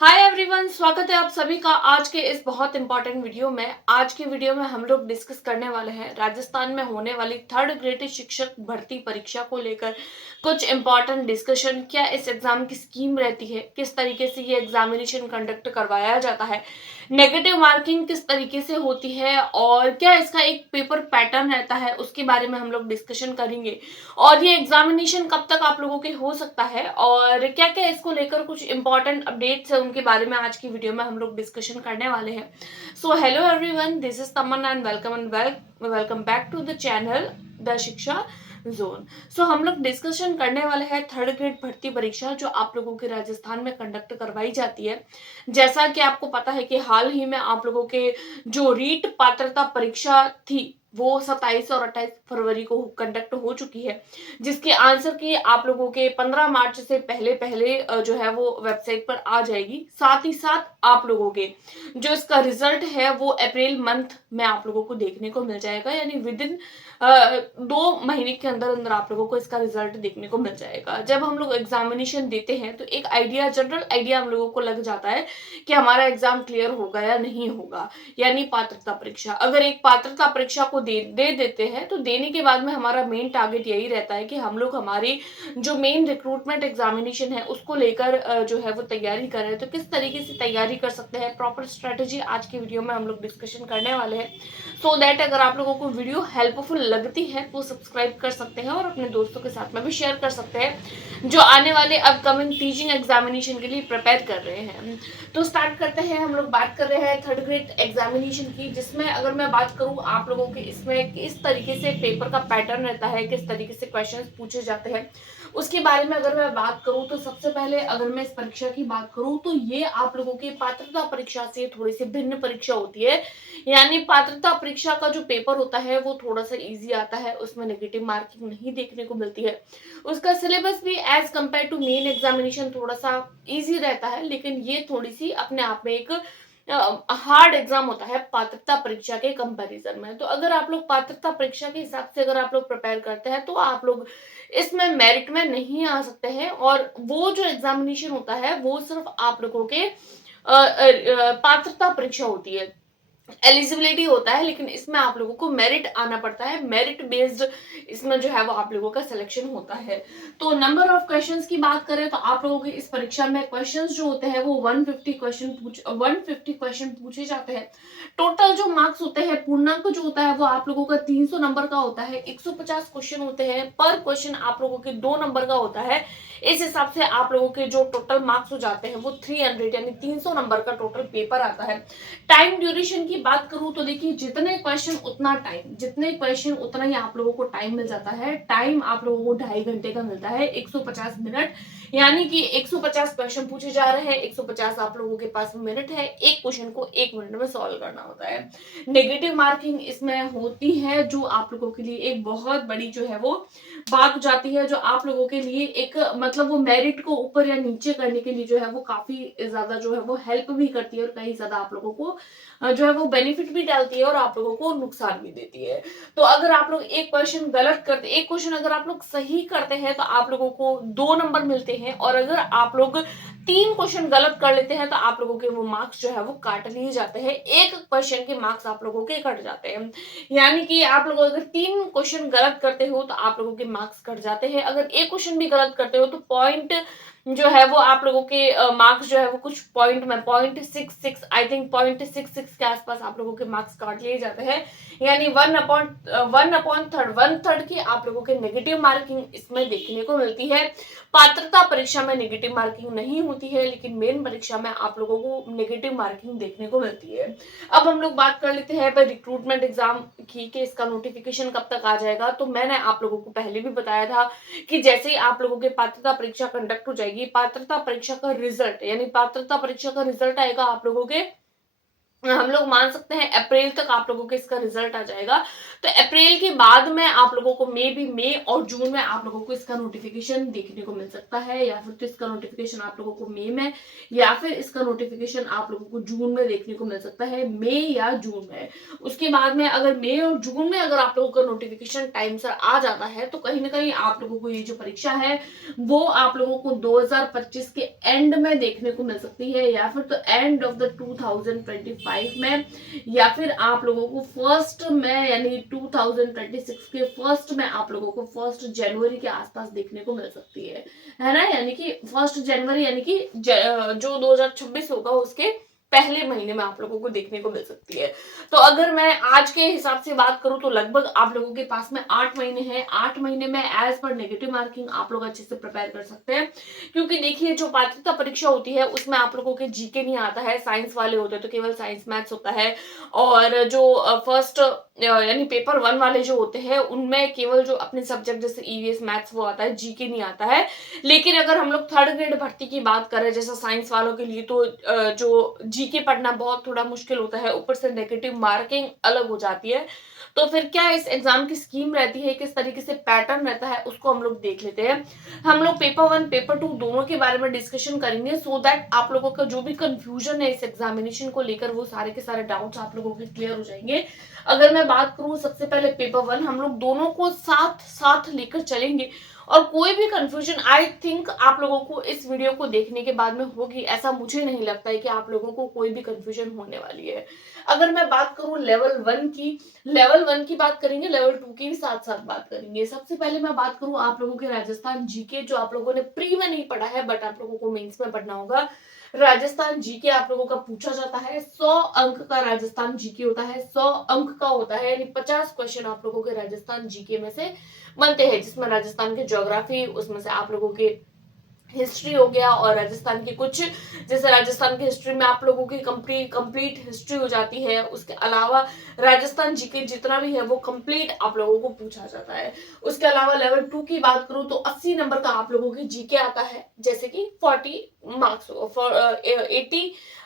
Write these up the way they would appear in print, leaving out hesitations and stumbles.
Hi everyone, स्वागत है आप सभी का आज के इस बहुत इंपॉर्टेंट वीडियो में। आज की वीडियो में हम लोग डिस्कस करने वाले हैं राजस्थान में होने वाली थर्ड ग्रेड शिक्षक भर्ती परीक्षा को लेकर कुछ इंपॉर्टेंट डिस्कशन। क्या इस एग्जाम की स्कीम रहती है, किस तरीके से ये एग्जामिनेशन कंडक्ट करवाया जाता है, नेगेटिव मार्किंग किस तरीके से होती है और क्या इसका एक पेपर पैटर्न रहता है, उसके बारे में हम लोग डिस्कशन करेंगे। और ये एग्जामिनेशन कब तक आप लोगों के हो सकता है और क्या क्या इसको लेकर कुछ इंपॉर्टेंट अपडेट्स है, उनके बारे में आज की वीडियो में हम लोग डिस्कशन करने वाले हैं। So hello everyone, this is Tamanna and welcome back to the channel the Shiksha zone. सो हम लोग डिस्कशन करने वाले हैं थर्ड ग्रेड भर्ती परीक्षा जो आप लोगों के राजस्थान में कंडक्ट करवाई जाती है। जैसा कि आपको पता है कि हाल ही में आप लोगों के जो रीट पात्रता परीक्षा थी वो 27 और 28 फरवरी को कंडक्ट हो चुकी है, जिसके आंसर की आप लोगों के 15 मार्च से पहले पहले जो है वो वेबसाइट पर आ जाएगी। साथ ही साथ आप लोगों के जो इसका रिजल्ट है वो अप्रैल मंथ में आप लोगों को देखने को मिल जाएगा, यानी विद इन 2 महीने के अंदर अंदर आप लोगों को इसका रिजल्ट देखने को मिल जाएगा। जब हम लोग एग्जामिनेशन देते हैं तो एक आइडिया, जनरल आइडिया हम लोगों को लग जाता है कि हमारा एग्जाम क्लियर होगा या नहीं होगा। यानी पात्रता परीक्षा, अगर एक पात्रता परीक्षा को दे देते हैं तो देने के बाद में हमारा मेन टारगेट यही रहता है कि हम लोग हमारी जो मेन रिक्रूटमेंट एग्जामिनेशन है उसको लेकर जो है वो तैयारी कर रहे हैं। तो किस तरीके से तैयारी कर सकते हैं, प्रॉपर स्ट्रेटेजी आज की वीडियो में हम लोग डिस्कशन करने वाले हैं। सो दैट अगर आप लोगों को वीडियो हेल्पफुल लगती है तो सब्सक्राइब कर सकते हैं और अपने दोस्तों के साथ में भी शेयर कर सकते हैं जो आने वाले अपकमिंग टीचिंग एग्जामिनेशन के लिए प्रिपेयर कर रहे हैं। तो स्टार्ट करते हैं। हम लोग बात कर रहे हैं थर्ड ग्रेड एग्जामिनेशन की, जिसमें अगर मैं बात करूं आप लोगों के इसमें किस तरीके से पेपर का पैटर्न रहता है, किस तरीके से क्वेश्चंस पूछे जाते हैं, उसके बारे में अगर मैं बात करूं तो सबसे पहले अगर मैं इस परीक्षा की बात करूं तो ये आप लोगों की पात्रता परीक्षा से थोड़ी सी भिन्न परीक्षा होती है। यानी पात्रता परीक्षा का जो पेपर होता है वो थोड़ा सा इजी आता है, उसमें नेगेटिव मार्किंग नहीं देखने को मिलती है। उसका सिलेबस भी as compare to main examination थोड़ा सा इजी रहता है, लेकिन ये थोड़ी सी अपने आप में एक हार्ड एग्जाम होता है पात्रता परीक्षा के कंपैरिजन में। तो अगर आप लोग पात्रता परीक्षा के हिसाब से अगर आप लोग प्रिपेयर करते हैं तो आप लोग इसमें मेरिट में नहीं आ सकते हैं, और वो जो एग्जामिनेशन होता है वो सिर्फ आप लोगों के पात्रता परीक्षा होती है, एलिजिबिलिटी होता है, लेकिन इसमें आप लोगों को मेरिट आना पड़ता है। मेरिट बेस्ड इसमें जो है वो आप लोगों का सिलेक्शन होता है। तो नंबर ऑफ क्वेश्चंस की बात करें तो आप लोगों की इस परीक्षा में क्वेश्चंस जो होते हैं वो 150 क्वेश्चन पूछे जाते हैं। टोटल जो मार्क्स होते हैं, पूर्णांक जो होता है वो आप लोगों का 300 नंबर का होता है। 150 क्वेश्चन होते हैं, पर क्वेश्चन आप लोगों के 2 नंबर का होता है। इस हिसाब से आप लोगों के जो टोटल मार्क्स हो जाते हैं वो 300 यानी 300 नंबर का टोटल पेपर आता है। टाइम ड्यूरेशन की बात करूं तो देखिए, जितने क्वेश्चन उतना टाइम, जितने क्वेश्चन उतना ही आप लोगों को टाइम मिल जाता है। टाइम आप लोगों को 2.5 घंटे का मिलता है, 150 मिनट, यानी कि 150 क्वेश्चन पूछे जा रहे हैं, 150 आप लोगों के पास मिनट है, एक क्वेश्चन को 1 मिनट में सॉल्व करना होता है। नेगेटिव मार्किंग इसमें होती है जो आप लोगों के लिए एक बहुत बड़ी जो है वो बात हो जाती है, जो आप लोगों के लिए एक मतलब वो मेरिट को ऊपर या नीचे करने के लिए जो है वो काफी ज्यादा जो है वो हेल्प भी करती है, और कहीं ज्यादा आप लोगों को जो है वो बेनिफिट भी डालती है और आप लोगों को नुकसान भी देती है। तो अगर आप लोग एक क्वेश्चन गलत करते, एक क्वेश्चन अगर आप लोग सही करते हैं तो आप लोगों को 2 नंबर मिलते हैं, और अगर आप लोग 3 क्वेश्चन गलत कर लेते हैं तो आप लोगों के वो मार्क्स जो है वो काट लिए जाते हैं। एक क्वेश्चन के मार्क्स आप लोगों के कट जाते हैं, यानी कि आप लोग अगर 3 क्वेश्चन गलत करते हो तो आप लोगों के मार्क्स कट जाते हैं। अगर एक क्वेश्चन भी गलत करते हो तो पॉइंट जो है वो आप लोगों के मार्क्स जो है वो कुछ पॉइंट में 0.66, आई थिंक 0.66 के आसपास आप लोगों के मार्क्स काट लिए जाते हैं। यानी 1/3 की आप लोगों के नेगेटिव मार्किंग इसमें देखने को मिलती है। पात्रता परीक्षा में नेगेटिव मार्किंग नहीं होती है, लेकिन मेन परीक्षा में आप लोगों को नेगेटिव मार्किंग देखने को मिलती है। अब हम लोग बात कर लेते हैं रिक्रूटमेंट एग्जाम की, कि इसका नोटिफिकेशन कब तक आ जाएगा। तो मैंने आप लोगों को पहले भी बताया था कि जैसे ही आप लोगों के पात्रता परीक्षा कंडक्ट हो जाएगी, पात्रता परीक्षा का रिजल्ट यानी पात्रता परीक्षा का रिजल्ट आएगा आप लोगों के हम लोग मान सकते हैं अप्रैल तक आप लोगों के इसका रिजल्ट आ जाएगा। तो अप्रैल के बाद में आप लोगों को मई और जून में आप लोगों को इसका नोटिफिकेशन देखने को मिल सकता है, या फिर तो इसका नोटिफिकेशन आप लोगों को मई में, या फिर इसका नोटिफिकेशन आप लोगों को जून में देखने को मिल सकता है, मई या जून में। उसके बाद में अगर मई और जून में अगर आप लोगों का नोटिफिकेशन टाइम से आ जाता है तो कहीं ना कहीं आप लोगों को ये जो परीक्षा है वो आप लोगों को 2025 के एंड में देखने को मिल सकती है, या फिर तो एंड ऑफ द 2025 में, या फिर आप लोगों को फर्स्ट में यानी 2026 के फर्स्ट में आप लोगों को 1 जनवरी के आसपास देखने को मिल सकती है ना। यानी कि 1 जनवरी यानी कि जो 2026 होगा उसके पहले महीने में आप लोगों को देखने को मिल सकती है। तो अगर मैं आज के हिसाब से बात करूं तो लगभग आप लोगों के पास में 8 महीने हैं। 8 महीने में एज पर नेगेटिव मार्किंग आप लोग अच्छे से प्रिपेयर कर सकते हैं, क्योंकि देखिए जो पात्रता परीक्षा होती है उसमें आप लोगों के जीके नहीं आता है, साइंस वाले होते हैं तो केवल साइंस मैथ्स होता है, और जो फर्स्ट यानी पेपर 1 वाले जो होते हैं उनमें केवल जो अपने सब्जेक्ट जैसे ईवीएस मैथ्स वो आता है, जीके नहीं आता है। लेकिन अगर हम लोग थर्ड ग्रेड भर्ती की बात करें जैसा साइंस वालों के लिए, तो जो जीके पढ़ना बहुत थोड़ा मुश्किल होता है, ऊपर से नेगेटिव मार्किंग अलग हो जाती है। तो फिर क्या इस एग्जाम की स्कीम रहती है, किस तरीके से पैटर्न रहता है, उसको हम लोग देख लेते हैं। हम लोग पेपर 1 पेपर 2 दोनों के बारे में डिस्कशन करेंगे, सो दैट आप लोगों का जो भी कंफ्यूजन है इस एग्जामिनेशन को लेकर वो सारे के सारे डाउट्स आप लोगों के क्लियर हो जाएंगे। अगर मैं बात करूं सबसे पहले पेपर 1, हम लोग दोनों को साथ साथ लेकर चलेंगे, और कोई भी कंफ्यूजन आई थिंक आप लोगों को इस वीडियो को देखने के बाद में होगी, ऐसा मुझे नहीं लगता है कि आप लोगों को कोई भी कंफ्यूजन होने वाली है। अगर मैं बात करूं लेवल 1 की बात करेंगे, लेवल 2 की भी साथ साथ बात करेंगे। सबसे पहले मैं बात करूं आप लोगों के राजस्थान जीके, जो आप लोगों ने प्री में नहीं पढ़ा है बट आप लोगों को मेंस में पढ़ना होगा। राजस्थान जीके आप लोगों का पूछा जाता है, 100 अंक का राजस्थान जीके होता है, 100 अंक का होता है, यानी 50 क्वेश्चन आप लोगों के राजस्थान जीके में से बनते हैं, जिसमें राजस्थान के ज्योग्राफी, उसमें से आप लोगों के हिस्ट्री हो गया, और राजस्थान की कुछ जैसे राजस्थान की हिस्ट्री में आप लोगों की कंप्लीट हिस्ट्री हो जाती है। उसके अलावा राजस्थान जीके जितना भी है वो कंप्लीट आप लोगों को पूछा जाता है। उसके अलावा लेवल 2 की बात करूं तो 80 नंबर का आप लोगों की जीके आता है, जैसे कि 40 मार्क्स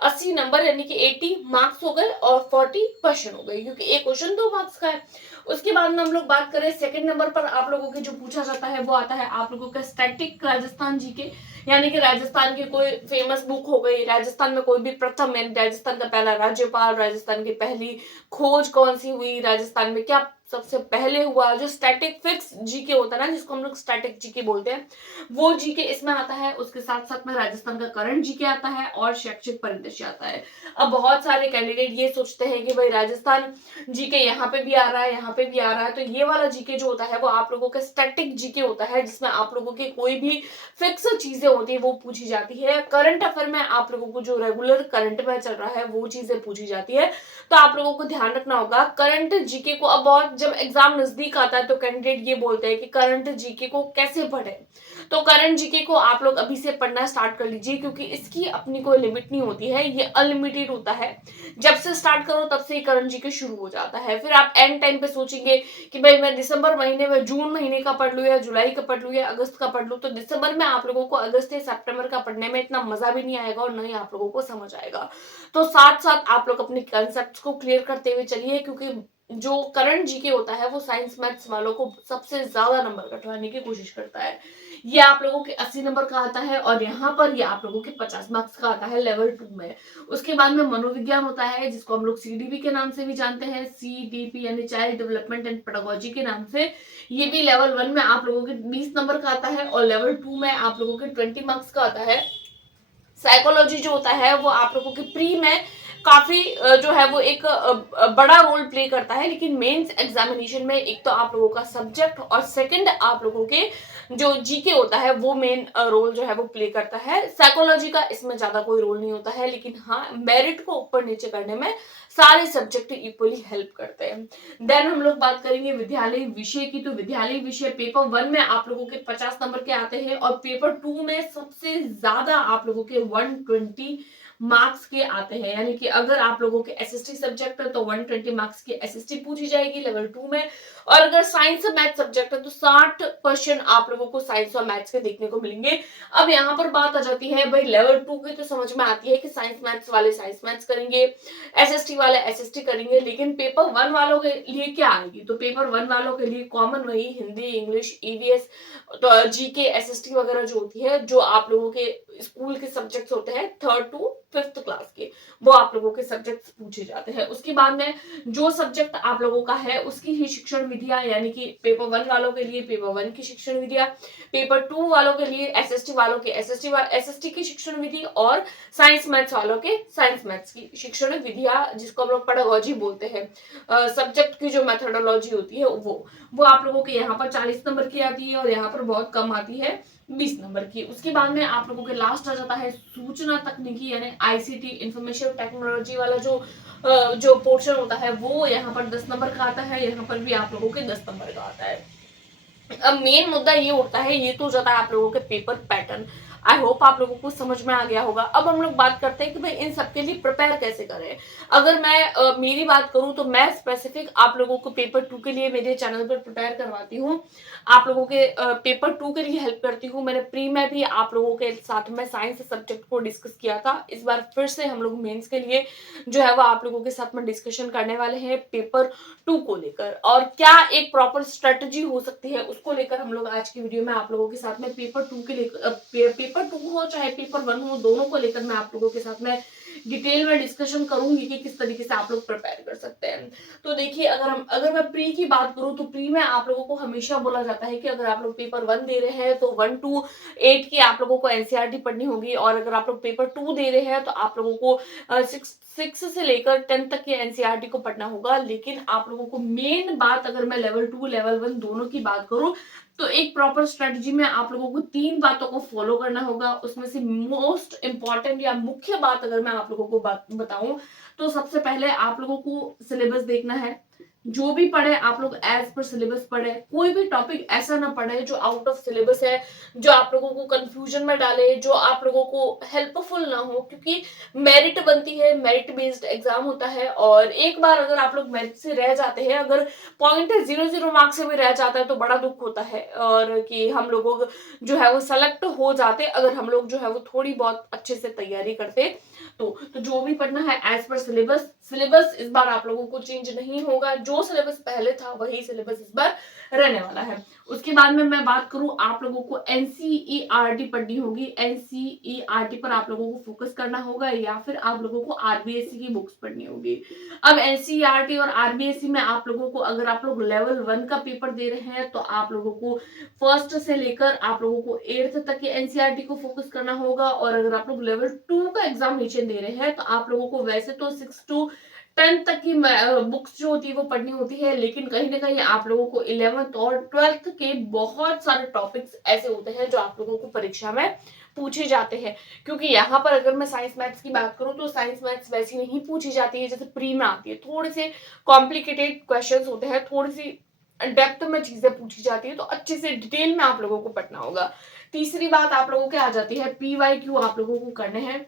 80 नंबर यानी कि 80 मार्क्स हो गए और 40 क्वेश्चन हो गए, क्योंकि एक क्वेश्चन 2 मार्क्स का है। उसके बाद में हम लोग बात करें सेकंड नंबर पर आप लोगों के जो पूछा जाता है वो आता है आप लोगों का स्टैटिक राजस्थान जीके, यानी कि राजस्थान की कोई फेमस बुक हो गई, राजस्थान में कोई भी प्रथम यानी राजस्थान का पहला राज्यपाल, राजस्थान की पहली खोज कौन सी हुई, राजस्थान में क्या सबसे पहले हुआ, जो स्टैटिक फिक्स जीके होता है ना, जिसको हम लोग स्टैटिक जीके बोलते हैं, वो जीके इसमें आता है। उसके साथ साथ में राजस्थान का करंट जीके आता है और शैक्षिक परिदृश्य आता है। अब बहुत सारे कैंडिडेट ये सोचते हैं कि भाई राजस्थान जीके यहाँ पे भी आ रहा है, यहाँ पे भी आ रहा है, तो ये वाला जीके जो होता है वो आप लोगों का स्टैटिक जीके होता है, जिसमें आप लोगों के कोई भी फिक्स चीजें होती है वो पूछी जाती है। करंट अफेयर में आप लोगों को जो रेगुलर करंट में चल रहा है वो चीजें पूछी जाती है। तो आप लोगों को ध्यान रखना होगा करंट जीके को। अब बहुत जब एग्जाम नजदीक आता है तो कैंडिडेट ये बोलते हैं कि करंट जीके को कैसे पढ़े, तो करंट जीके को आप लोग अभी से पढ़ना स्टार्ट कर लीजिए, क्योंकि इसकी अपनी कोई लिमिट नहीं होती है, ये अनलिमिटेड होता है। जब से स्टार्ट करो तब से ही करंट जीके शुरू हो जाता है। फिर आप एंड टाइम पे सोचेंगे कि भाई मैं दिसंबर महीने में जून महीने का पढ़ लूं, या जुलाई का पढ़ लूं, या अगस्त का पढ़ लूं, तो दिसंबर में आप लोगों को अगस्त या सितंबर का पढ़ने में इतना मजा भी नहीं आएगा और न ही आप लोगों को समझ आएगा। तो साथ साथ आप लोग अपने कंसेप्ट को क्लियर करते हुए चलिए, क्योंकि जो करंट जीके होता है वो साइंस मैथ्स वालों को सबसे ज्यादा नंबर कटवाने की कोशिश करता है। ये आप लोगों के 80 नंबर का आता है, और यहाँ पर ये आप लोगों के 50 मार्क्स का आता है लेवल 2 में। उसके बाद में मनोविज्ञान होता है, जिसको हम लोग सीडीपी के नाम से भी जानते हैं, सीडीपी यानी चाइल्ड डेवलपमेंट एंड पेडागोजी के नाम से। ये भी लेवल 1 में आप लोगों के 20 नंबर का आता है, और लेवल 2 में आप लोगों के 20 मार्क्स का आता है। साइकोलॉजी जो होता है वो आप लोगों के प्री में काफी जो है वो एक बड़ा रोल प्ले करता है, लेकिन मेंस एग्जामिनेशन में एक तो आप लोगों का सब्जेक्ट और सेकंड आप लोगों के जो जीके होता है वो मेन रोल जो है वो प्ले करता है। साइकोलॉजी का इसमें ज्यादा कोई रोल नहीं होता है, लेकिन हाँ मेरिट को ऊपर नीचे करने में सारे सब्जेक्ट इक्वली हेल्प करते हैं। देन हम लोग बात करेंगे विद्यालय विषय की, तो विद्यालय विषय पेपर 1 में आप लोगों के 50 नंबर के आते हैं, और पेपर 2 में सबसे ज्यादा आप लोगों के 120 मार्क्स के आते हैं, यानी कि अगर आप लोगों के एसएसटी सब्जेक्ट है तो 120 मार्क्स की एसएसटी पूछी जाएगी लेवल 2 में, और अगर साइंस और मैथ सब्जेक्ट है तो 60 क्वेश्चन आप लोगों को साइंस और मैथ्स के देखने को मिलेंगे। अब यहाँ पर बात आ जाती है भाई लेवल 2 की, तो समझ में आती है कि साइंस मैथ्स वाले साइंस मैथ्स करेंगे, एसएसटी वाले एसएसटी करेंगे, लेकिन पेपर 1 वालों के लिए क्या आएगी, तो पेपर 1 वालों के लिए कॉमन वही हिंदी, इंग्लिश, ईवीएस, तो जीके, एसएसटी वगैरह जो होती है, जो आप लोगों के स्कूल के सब्जेक्ट्स होते हैं 3rd to 5th क्लास के, वो आप लोगों के सब्जेक्ट्स पूछे जाते हैं। उसके बाद में जो सब्जेक्ट आप लोगों का है उसकी ही शिक्षण विधियां, यानी कि पेपर 1 वालों के लिए पेपर 1 की शिक्षण विधियां, पेपर 2 वालों के लिए एसएसटी वालों के एसएसटी की शिक्षण विधि, और साइंस मैथ्स वालों के साइंस मैथ्स की शिक्षण विधियां, जिसको हम लोग पेडागोजी बोलते हैं, सब्जेक्ट की जो मेथोडोलॉजी होती है वो आप लोगों के यहाँ पर 40 नंबर की आती है और यहाँ पर बहुत कम आती है 20 नंबर की। उसके बाद में आप लोगों के लास्ट आ जाता है सूचना तकनीकी, यानी आईसीटी, इंफॉर्मेशन टेक्नोलॉजी वाला जो पोर्शन होता है, वो यहाँ पर 10 नंबर का आता है, यहाँ पर भी आप लोगों के 10 नंबर का आता है। अब मेन मुद्दा ये होता है, ये तो हो जाता है आप लोगों के पेपर पैटर्न। आई होप आप लोगों को समझ में आ गया होगा। अब हम लोग बात करते हैं कि भाई इन सब के लिए प्रिपेयर कैसे करें। अगर मैं मेरी बात करूं तो मैं स्पेसिफिक आप लोगों को पेपर 2 के लिए मेरे चैनल पर प्रिपेयर करवाती हूँ, आप लोगों के पेपर 2 के लिए हेल्प करती हूँ। मैंने प्री में भी आप लोगों के साथ में साइंस सब्जेक्ट को डिस्कस किया था, इस बार फिर से हम लोग मेंस के लिए जो है वो आप लोगों के साथ में डिस्कशन करने वाले हैं पेपर 2 को लेकर, और क्या एक प्रॉपर स्ट्रेटजी हो सकती है उसको लेकर हम लोग आज की वीडियो में आप लोगों के साथ में पेपर 2 के लेकर, पेपर 2 हो चाहे पेपर 1 हो, दोनों को लेकर मैं आप लोगों के साथ में डिटेल में डिस्कशन करूंगी कि किस तरीके से आप लोग प्रिपेयर कर सकते हैं। तो देखिए, अगर मैं प्री की बात करूं तो प्री में आप लोगों को हमेशा बोला जाता है कि अगर आप लोग पेपर 1 दे रहे हैं तो 1 to 8 की आप लोगों को एनसीईआरटी पढ़नी होगी, और अगर आप लोग पेपर 2 दे रहे हैं तो आप लोगों को 6 से लेकर 10 तक के एनसीईआरटी को पढ़ना होगा। लेकिन आप लोगों को मेन बात, अगर मैं लेवल 2 लेवल 1 दोनों की बात करूं, तो एक प्रॉपर स्ट्रेटजी में आप लोगों को 3 बातों को फॉलो करना होगा। उसमें से मोस्ट इंपॉर्टेंट या मुख्य बात अगर मैं आप लोगों को बताऊं तो सबसे पहले आप लोगों को सिलेबस देखना है। जो भी पढ़े आप लोग एज पर सिलेबस पढ़े, कोई भी टॉपिक ऐसा ना पढ़े जो आउट ऑफ सिलेबस है, जो आप लोगों को कंफ्यूजन में डाले, जो आप लोगों को हेल्पफुल ना हो, क्योंकि मेरिट बनती है, मेरिट बेस्ड एग्जाम होता है, और एक बार अगर आप लोग मेरिट से रह जाते हैं, अगर पॉइंट 00 मार्क्स से भी रह जाता है तो बड़ा दुख होता है, और कि हम लोगों जो है वो सेलेक्ट हो जाते अगर हम लोग जो है वो थोड़ी बहुत अच्छे से तैयारी करते। तो जो भी पढ़ना है एज पर सिलेबस इस बार आप लोगों को चेंज नहीं होगा, जो सिलेबस पहले था वही सिलेबस इस बार रहने वाला है। उसके बाद में मैं बात करूं, आप लोगों को एनसीईआरटी पढ़नी होगी। एनसीईआरटी पर आप लोगों को फोकस करना होगा, या फिर आप लोगों को आरबीएससी की बुक्स पढ़नी होगी। अब एनसीईआरटी और आरबीएससी में आप लोगों को, अगर आप लोग लेवल 1 का पेपर दे रहे हैं तो आप लोगों को फर्स्ट से लेकर आप लोगों को 8th तक के एनसीईआरटी को फोकस करना होगा, और अगर आप लोग लेवल 2 का एग्जामिनेशन दे रहे हैं तो आप लोगों को वैसे तो 6 to 10 तक की बुक्स जो होती है वो पढ़नी होती है, लेकिन कहीं ना कहीं आप लोगों को 11th और 12th के बहुत सारे टॉपिक्स ऐसे होते हैं जो आप लोगों को परीक्षा में पूछे जाते हैं। क्योंकि यहाँ पर अगर मैं साइंस मैथ्स की बात करूं तो साइंस मैथ्स वैसी नहीं पूछी जाती है जैसे प्री में आती है, थोड़े से कॉम्प्लिकेटेड क्वेश्चंस होते हैं, थोड़ी सी डेप्थ में चीजें पूछी जाती है, तो अच्छे से डिटेल में आप लोगों को पढ़ना होगा। तीसरी बात आप लोगों के आ जाती है पीवाईक्यू आप लोगों को करने हैं,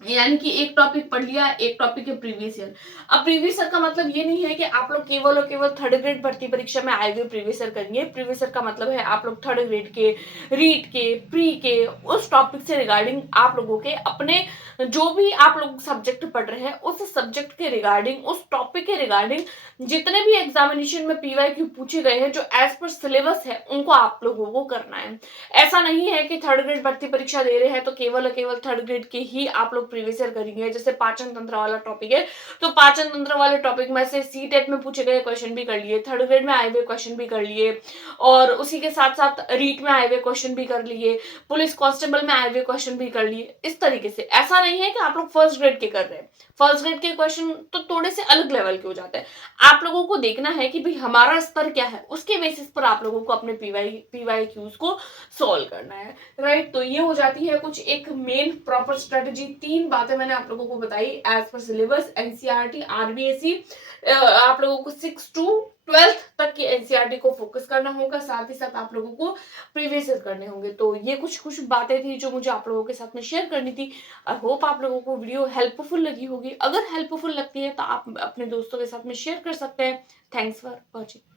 यानी कि एक टॉपिक पढ़ लिया, एक टॉपिक है प्रीवियस ईयर। अब प्रीवियस ईयर का मतलब ये नहीं है कि आप लोग केवल और केवल 3rd ग्रेड भर्ती परीक्षा में आए हुए प्रीवियस ईयर करेंगे। प्रीवियस ईयर का मतलब है आप लोग 3rd ग्रेड के, रीट के, प्री के, उस टॉपिक से रिगार्डिंग आप लोगों के अपने जो भी आप लोग सब्जेक्ट पढ़ रहे हैं उस सब्जेक्ट के रिगार्डिंग, उस टॉपिक के रिगार्डिंग जितने भी एग्जामिनेशन में पीवाईक्यू पूछे गए हैं जो एज पर सिलेबस है उनको आप लोगों को करना है। ऐसा नहीं है कि 3rd ग्रेड भर्ती परीक्षा दे रहे हैं तो केवल और केवल 3rd ग्रेड के ही आप लोग प्रीवियस ईयर करेंगे। जैसे पाचन तंत्र वाला टॉपिक है तो पाचन तंत्र वाले टॉपिक में से सीटेट में पूछे गए क्वेश्चन भी कर लिए, 3rd ग्रेड में आए हुए क्वेश्चन भी कर लिए, और उसी के साथ साथ रीट में आए हुए क्वेश्चन भी कर लिए, पुलिस कांस्टेबल में आए हुए क्वेश्चन भी कर लिए। इस तरीके से ऐसा नहीं है कि आप लोग फर्स्ट ग्रेड के कर रहे हैं, फर्स्ट ग्रेड के क्वेश्चन तो थोड़े से अलग लेवल के हो जाते हैं। आप लोगों को देखना है कि भाई हमारा स्तर क्या है, उसके बेसिस पर आप लोगों को अपने पीवाईक्यूज को सॉल्व करना है, राइट। तो ये हो जाती है कुछ एक मेन प्रॉपर स्ट्रेटजी। 3 बातें मैंने आप लोगों को बताई as per syllabus, NCERT, RBSC, आप लोगों को 6 to 12th तक की एनसीईआरटी स्टडी को फोकस करना होगा, साथ ही साथ आप लोगों को प्रीवियस ईयर करने होंगे। तो ये कुछ बातें थी जो मुझे आप लोगों के साथ में शेयर करनी थी। आई होप आप लोगों को वीडियो हेल्पफुल लगी होगी। अगर हेल्पफुल लगती है तो आप अपने दोस्तों के साथ में शेयर कर सकते हैं। Thanks for watching.